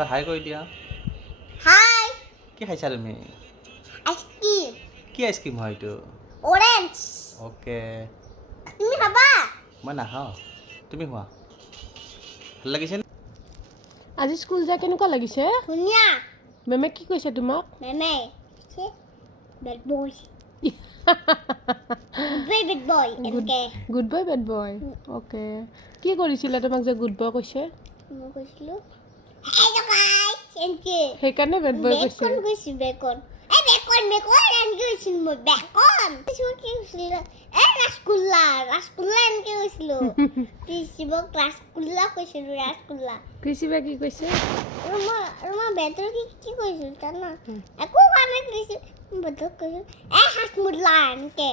এবাৰ হাই কৈ দিয়া হাই কি খাইছা তুমি আইসক্ৰিম কি আইচক্ৰীম হয় এইটো অৰেঞ্জ অ'কে তুমি খাবা মই নাখাওঁ তুমি খোৱা ভাল লাগিছে নে আজি স্কুল যাই কেনেকুৱা লাগিছে ধুনীয়া মেমে কি কৈছে তোমাক মেমে bad boy bad boy এনেকে good boy bad boy okay কি কৰিছিলে তোমাক যে গুড বয় কৈছে মই কৈছিলো হেল্ল গাইস এনেকে সেইকাৰণে বেড বয় কৈছে বেকন কৈছি বেকন এই বেকন এনেকে কৈছিল মই বেকন কি কৈছিল এই ৰাসগোল্লা এনেকে কৈছিলো তিসিবক ৰাসগোল্লা কৈছিল ৰাসগোল্লা কৃষিবা কি কৈছে ৰমা বেটৰ কি কৈছিল জানা একো কানে কৈছিল বেটৰ কৈছিল এই হাসমুল্লা এনেকে